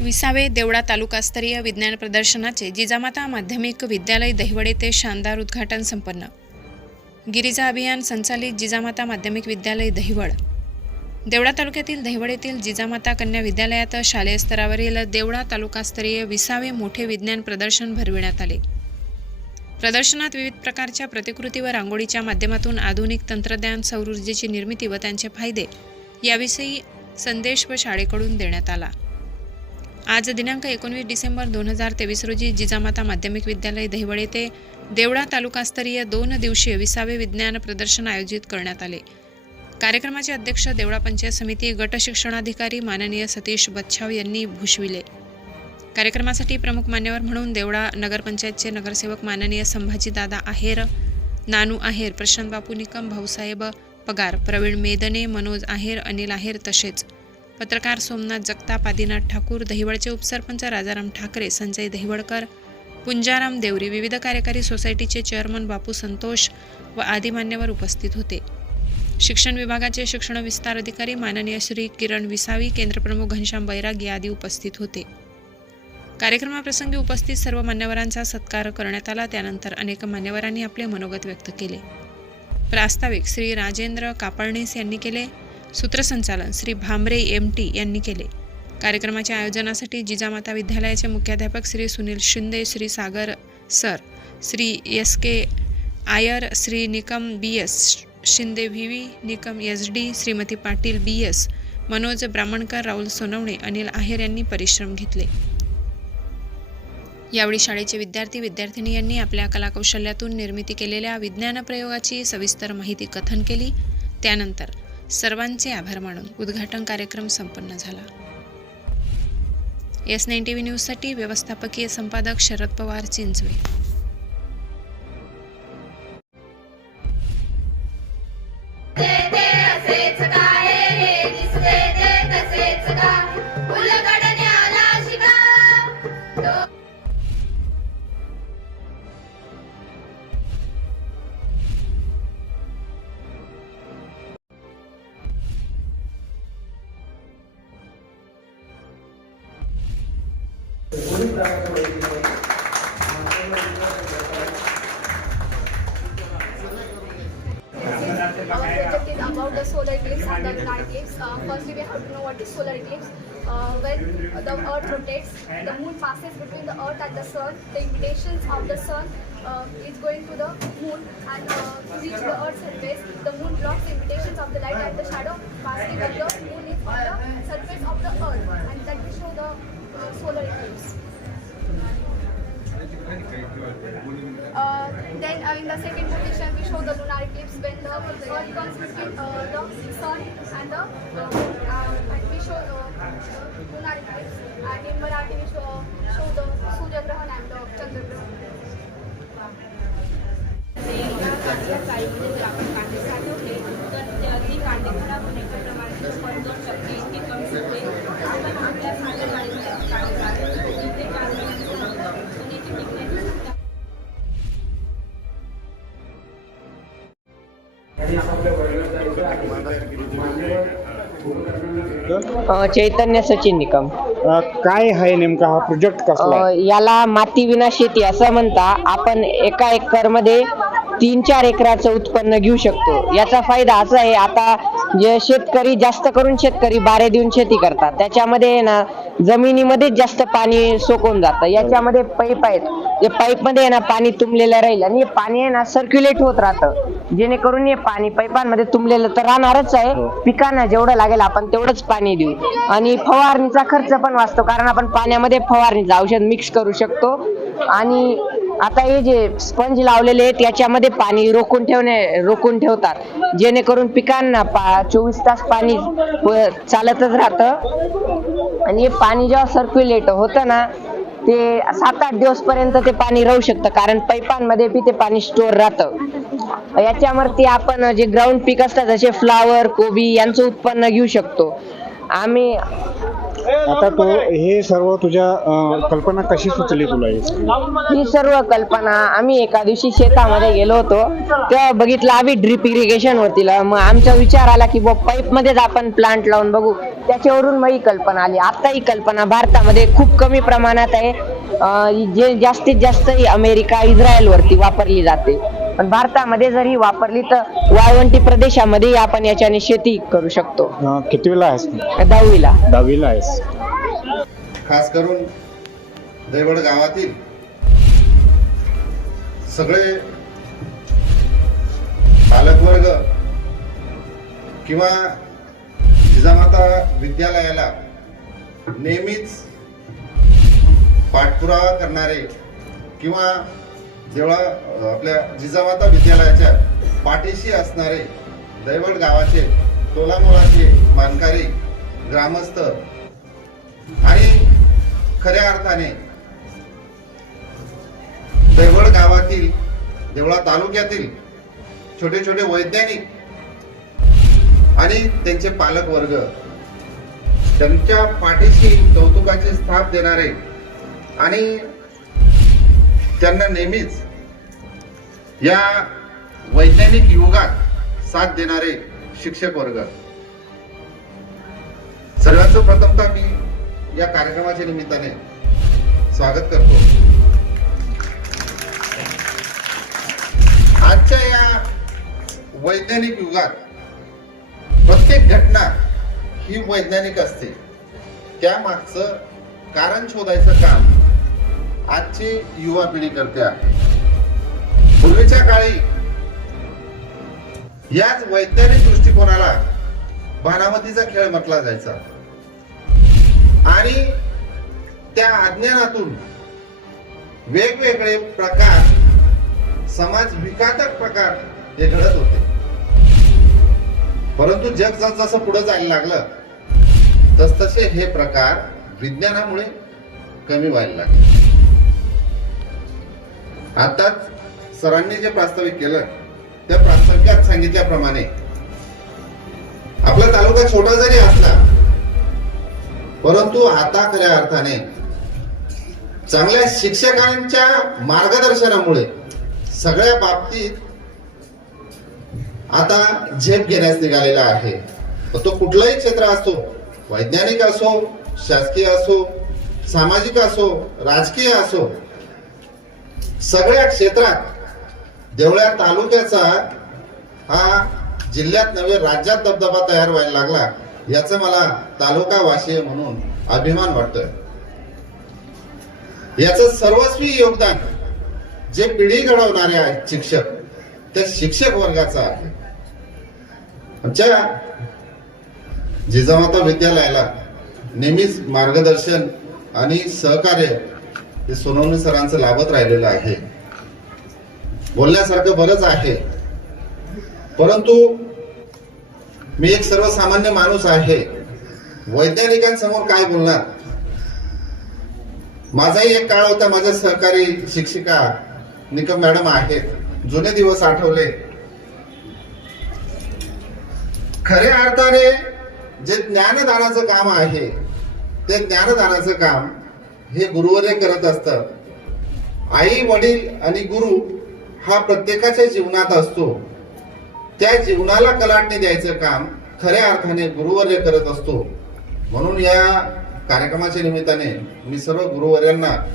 विसावे देवळा तालुकास्तरीय विज्ञान प्रदर्शनाचे जिजामाता माध्यमिक विद्यालय दहिवडे ते शानदार उद्घाटन संपन्न. गिरिजा अभियान संचालित जिजामाता माध्यमिक विद्यालय दहिवड. देवळा तालुक्यातील दहिवडेतील जिजामाता कन्या विद्यालयात शालेय स्तरावरील देवळा तालुकास्तरीय विसावे मोठे विज्ञान प्रदर्शन भरविण्यात आले. प्रदर्शनात विविध प्रकारच्या प्रतिकृती व रांगोळीच्या माध्यमातून आधुनिक तंत्रज्ञान सौरऊर्जेची निर्मिती व त्यांचे फायदे याविषयी संदेश व शाळेकडून देण्यात आला. आज दिनांक एकोणवीस डिसेंबर दोन हजार तेवीस रोजी जिजामाता माध्यमिक विद्यालय दहिवड ते देवळा तालुकास्तरीय दोन दिवसीय विसावे विज्ञान प्रदर्शन आयोजित करण्यात आले. कार्यक्रमाचे अध्यक्ष देवळा पंचायत समिती गट शिक्षणाधिकारी माननीय सतीश बच्छाव यांनी भूषविले. कार्यक्रमासाठी प्रमुख मान्यवर म्हणून देवळा नगरपंचायतचे नगरसेवक माननीय संभाजीदादा आहेर नानू आहेर प्रशांत बापू निकम भाऊसाहेब पगार प्रवीण मेदने मनोज आहेर अनिल आहेर तसेच पत्रकार सोमनाथ जगताप आदिनाथ ठाकूर दहिवडचे उपसरपंच राजाराम ठाकरे संजय दहिवडकर पुंजाराम देवरी विविध कार्यकारी सोसायटीचे चेअरमन बापू संतोष व आदी मान्यवर उपस्थित होते. शिक्षण विभागाचे शिक्षण विस्तार अधिकारी माननीय श्री किरण विसावी केंद्रप्रमुख घनश्याम बैरागी आदी उपस्थित होते. कार्यक्रमाप्रसंगी उपस्थित सर्व मान्यवरांचा सत्कार करण्यात आला. त्यानंतर अनेक मान्यवरांनी आपले मनोगत व्यक्त केले. प्रास्ताविक श्री राजेंद्र कापळणीस यांनी केले. सूत्रसंचालन श्री भामरे एम टी यांनी केले. कार्यक्रमाच्या आयोजनासाठी जिजामाता विद्यालयाचे मुख्याध्यापक Shri Sunil Shinde Shri Sagar sir Shri S K Iyer Shri Nikam B S Shinde V V Nikam S D Shrimati Patil B S Manoj Brahmankar Rahul Sonawane Anil Aher यांनी परिश्रम घेतले. यावेळी शाळेचे विद्यार्थी विद्यार्थिनी यांनी आपल्या कलाकौशल्यातून निर्मिती केलेल्या विज्ञान प्रयोगाची सविस्तर माहिती कथन केली. त्यानंतर सर्वांचे आभार मानून उद्घाटन कार्यक्रम संपन्न झाला. एस नाईन टी व्ही न्यूजसाठी व्यवस्थापकीय संपादक Sharad Pawar Chinchwe. Our project is about the solar eclipse and the lunar eclipse. Uh, firstly, we have to know what is solar eclipse. Uh, when the Earth rotates, the moon passes between the Earth and the Sun. The invitations of the Sun uh, is going to the moon, and uh, to reach the Earth's surface, the moon blocks the invitations of the light and the shadow passing when the moon is on the surface of the Earth, and that show the uh, solar eclipse. Uh, then uh, in the second position show the lunar eclipse when the earth comes between uh, the sun and the uh, moon. Uh, and we show the uh, lunar eclipse and in Marathi we show, show the Surya Grahan and the Chandra Grahan. जर आपण कांदे साठवले तर ती कांदे खराब होण्याच्या प्रमाणात पण दोन टक्के इतकी कमी होते आपण आपल्या साध्या चाळीमध्ये कांदे चैतन्य सचिन निकम अ, काय आहे नेमका हा प्रोजेक्ट कसला अ, आहे? याला माती विना शेती असं म्हणता आपण एका एकरमध्ये तीन चार एकराचं उत्पन्न घेऊ शकतो याचा फायदा असा आहे आता जे शेतकरी जास्त करून शेतकरी बारे देऊन शेती करतात त्याच्यामध्ये ना जमिनीमध्येच जास्त पाणी सोकून जातं. याच्यामध्ये पाईप आहेत. जे पाईपमध्ये आहे ना पाणी तुंबलेलं राहील आणि हे पाणी आहे ना सर्क्युलेट होत राहतं. जेणेकरून हे पाणी पाईपांमध्ये तुंबलेलं तर राहणारच आहे. पिकांना जेवढं लागेल आपण तेवढंच पाणी देऊ. आणि फवारणीचा खर्च पण वाचतो कारण आपण पाण्यामध्ये फवारणीचं औषध मिक्स करू शकतो. आणि आता हे जे स्पंज लावलेले आहेत याच्यामध्ये पाणी रोखून ठेवणे रोखून ठेवतात. जेणेकरून पिकांना पा चोवीस तास पाणी व- चालतच राहतं. आणि हे पाणी जेव्हा सर्क्युलेट होतं ना ते सात आठ दिवस पर्यंत ते पाणी राहू शकतं कारण पैपांमध्ये बी ते पाणी स्टोर राहतं. याच्यावरती आपण जे ग्राउंड पीक असतात जसे फ्लावर कोबी यांचं उत्पन्न घेऊ शकतो. आम्ही आता तो हे सर्व तुझ्या अ, कल्पना कशी सुचली तुला हे? ही सर्व कल्पना आम्ही एका दिवशी शेतामध्ये गेलो होतो. तेव्हा बघितलं आम्ही ड्रिप इरिगेशन वरती मग आमचा विचार आला की पाईप मध्येच आपण प्लांट लावून बघू. त्याच्यावरून मग ही कल्पना आली. आता ही कल्पना भारतामध्ये खूप कमी प्रमाणात आहे. अं, जे जास्तीत जास्त ही अमेरिका इस्रायल वरती वापरली जाते. पण भारतामध्ये जर ही वापरली तर वाळवंटी प्रदेशामध्ये आपण याच्याने शेती करू शकतो. अं, कितवीला आहेस तू? दहावीला. दहावीला आहेस. खास करून दैवड गावातील सगळे पालकवर्ग किंवा जिजामाता विद्यालयाला नेहमीच पाठपुरावा करणारे किंवा जेव्हा आपल्या जिजामाता विद्यालयाच्या पाठीशी असणारे दैवड गावाचे टोलामोलाचे मानकारी ग्रामस्थ आणि खऱ्या अर्थाने देवळ गावातील देवळा तालुक्यातील छोटे छोटे वैज्ञानिक आणि त्यांचे पालक वर्ग त्यांच्या पाठीशी कौतुकाचे स्थाप देणारे आणि त्यांना नेहमीच या वैज्ञानिक युगात साथ देणारे शिक्षक वर्ग. सर्वांचं प्रथमतः मी या कार्यक्रमाच्या निमित्ताने स्वागत करतो. आजच्या या वैज्ञानिक युगात प्रत्येक घटना ही वैज्ञानिक असते. त्यामागचं कारण शोधायचं काम आजची युवा पिढी करते आहे. पूर्वीच्या काळी याच वैज्ञानिक दृष्टिकोनाला भानामतीचा खेळ म्हटला जायचा. आणि त्या अज्ञानातून वेगवेगळे प्रकार समाज विघातक प्रकार हे घडत होते. परंतु जग जस जसं पुढे जायला लागलं तस तसे हे प्रकार विज्ञानामुळे कमी व्हायला लागले. आताच सरांनी जे प्रास्ताविक केलं त्या प्रास्ताविकात सांगितल्याप्रमाणे आपला तालुका छोटा जरी असला परंतु आता खऱ्या अर्थाने चांगल्या शिक्षकांच्या मार्गदर्शनामुळे सगळ्या बाबतीत आता झेप घेण्यास निघालेला आहे. तो कुठलाही क्षेत्र असो वैज्ञानिक असो शासकीय असो सामाजिक असो राजकीय असो सगळ्या क्षेत्रात देवळ्या तालुक्याचा हा जिल्ह्यात नव्हे राज्यात दबदबा तयार व्हायला लागला याचं मला तालुका वाशी म्हणून अभिमान वाटतोय. याचं सर्वस्वी योगदान जे पिढी घडवणारे आहेत शिक्षक त्या शिक्षक वर्गाचा आहे. आमच्या जिजामाता विद्यालयाला नेहमीच मार्गदर्शन आणि सहकार्य हे सोनवणे सरांचं लाभत राहिलेलं आहे. बोलण्यासारखं बरंच आहे. परंतु मी एक सर्वसामान्य माणूस आहे. वैज्ञानिकांसमोर काय बोलणार? माझाही एक काळ होता माझ्या सहकारी शिक्षिका निकम मॅडम आहेत. जुने दिवस आठवले. खऱ्या अर्थाने जे ज्ञानदानाचं काम आहे ते ज्ञानदानाचं काम हे गुरुवर्य करत असतात. आई वडील आणि गुरु हा प्रत्येकाच्या जीवनात असतो. त्या जीवनाला कलाटणी द्यायचं काम खऱ्या अर्थाने गुरुवर्य करत असतो. म्हणून या कार्यक्रमाच्या निमित्ताने मी सर्व गुरुवर्यांना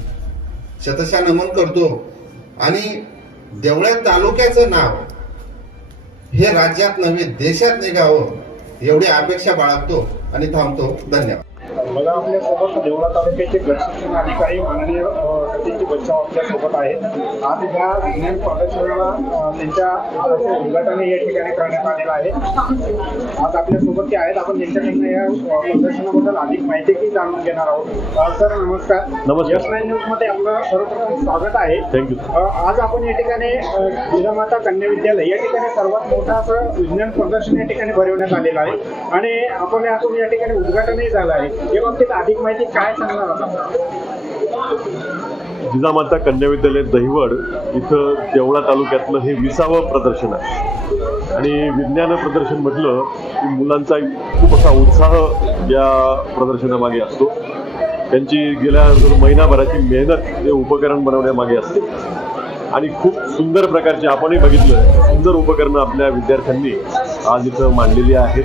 शतशा नमन करतो आणि देवळ्या तालुक्याचं नाव हे राज्यात नव्हे देशात निघावं एवढी अपेक्षा बाळगतो आणि थांबतो. धन्यवाद. मला आपल्यासोबत देवळा तालुक्याचे गट शिक्षण अधिकारी माननीय अ, सतीश बच्चाव आपल्यासोबत आहेत. आज या विज्ञान प्रदर्शनाला त्यांच्या उद्घाटन या ठिकाणी करण्यात आलेलं आहे. आज आपल्यासोबत ते आहेत. आपण त्यांच्याकडनं या प्रदर्शनाबद्दल अधिक माहिती जाणून घेणार आहोत. सर नमस्कार. नमस्कार. न्यूजमध्ये आपलं सर्वप्रथम स्वागत आहे. थँक्यू आज आपण या ठिकाणी जिजामाता कन्या विद्यालय या ठिकाणी सर्वात मोठं असं विज्ञान प्रदर्शन या ठिकाणी भरवण्यात आलेलं आहे. आणि आपण यातून या ठिकाणी उद्घाटनही झालं आहे. या बाबतीत अधिक माहिती काय सांगणार आता जिजामाता कन्या विद्यालय दहिवड इथं देवळा तालुक्यातलं हे विसावं प्रदर्शन आहे. आणि विज्ञान प्रदर्शन म्हटलं की मुलांचा खूप असा उत्साह या प्रदर्शनामागे असतो. त्यांची गेल्या महिनाभराची मेहनत हे उपकरण बनवण्यामागे असते. आणि खूप सुंदर प्रकारचे आपणही बघितलं सुंदर उपकरणं आपल्या विद्यार्थ्यांनी आज इथं मांडलेली आहेत.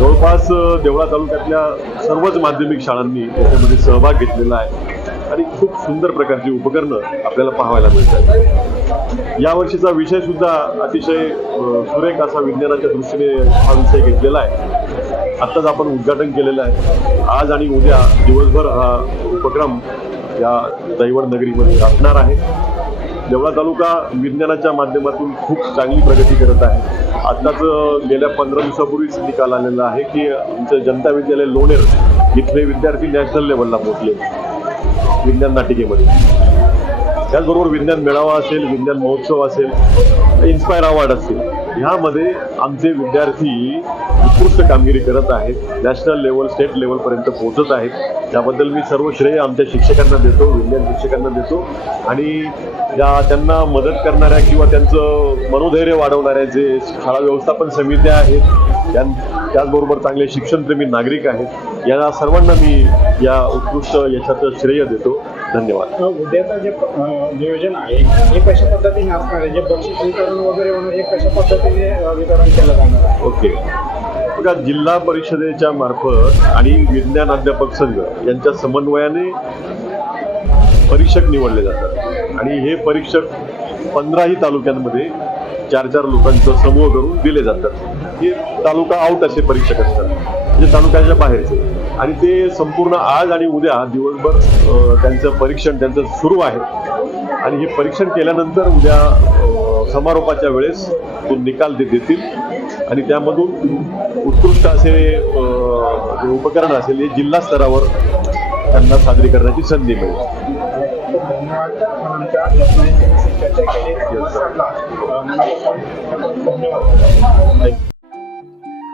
जवळपास देवळा तालुक्यातल्या सर्वच माध्यमिक शाळांनी याच्यामध्ये सहभाग घेतलेला आहे. आणि खूप सुंदर प्रकारची उपकरणं आपल्याला पाहायला मिळतात. यावर्षीचा विषय सुद्धा अतिशय सुरेख असा विज्ञानाच्या दृष्टीने हा विषय घेतलेला आहे. आत्ताच आपण उद्घाटन केलेलं आहे. आज आणि उद्या दिवसभर हा उपक्रम या दैवड नगरीमध्ये असणार आहे. देवळा तालुका विज्ञानाच्या माध्यमातून खूप चांगली प्रगती करत आहे. आत्ताच गेल्या पंधरा दिवसापूर्वीच निकाल आलेला आहे की आमचं जनता विद्यालय लोणेर इथले विद्यार्थी नॅशनल लेवलला पोहोचले. विज्ञान नाटिकेमध्ये. त्याचबरोबर विज्ञान मेळावा असेल विज्ञान महोत्सव असेल इन्स्पायर अवॉर्ड असेल. ह्यामध्ये आमचे विद्यार्थी उत्कृष्ट कामगिरी करत आहेत. नॅशनल लेवल स्टेट लेवलपर्यंत पोहोचत आहेत. त्याबद्दल मी सर्व श्रेय आमच्या शिक्षकांना देतो विज्ञान शिक्षकांना देतो. आणि या त्यांना मदत करणाऱ्या किंवा त्यांचं मनोधैर्य वाढवणाऱ्या जे शाळा व्यवस्थापन समित्या आहेत त्यां त्याचबरोबर चांगले शिक्षणप्रेमी नागरिक आहेत या सर्वांना मी या उत्कृष्ट यशाचं श्रेय देतो. धन्यवाद. उद्याचं जे नियोजन आहे हे कशा पद्धतीने असणार आहे? जे बक्षीस वितरण वगैरे होणार हे कशा पद्धतीने वितरण केलं जाणार आहे? ओके. बघा जिल्हा परिषदेच्या मार्फत आणि विज्ञान अध्यापक संघ यांच्या समन्वयाने परीक्षक निवडले जातात. आणि हे परीक्षक पंधराही तालुक्यांमध्ये चार चार लोकांचा समूह करून दिले जातात. हे तालुका आउट असे परीक्षक असतात. म्हणजे तालुक्याच्या बाहेरचे. आणि ते संपूर्ण आज आणि उद्या दिवसभर त्यांचं परीक्षण त्यांचं सुरू आहे. आणि हे परीक्षण केल्यानंतर उद्या समारोपाच्या वेळेस तो निकाल ते देतील. आणि त्यामधून उत्कृष्ट असे उपकरण असेल हे जिल्हा स्तरावर त्यांना सादरी करण्याची संधी मिळेल.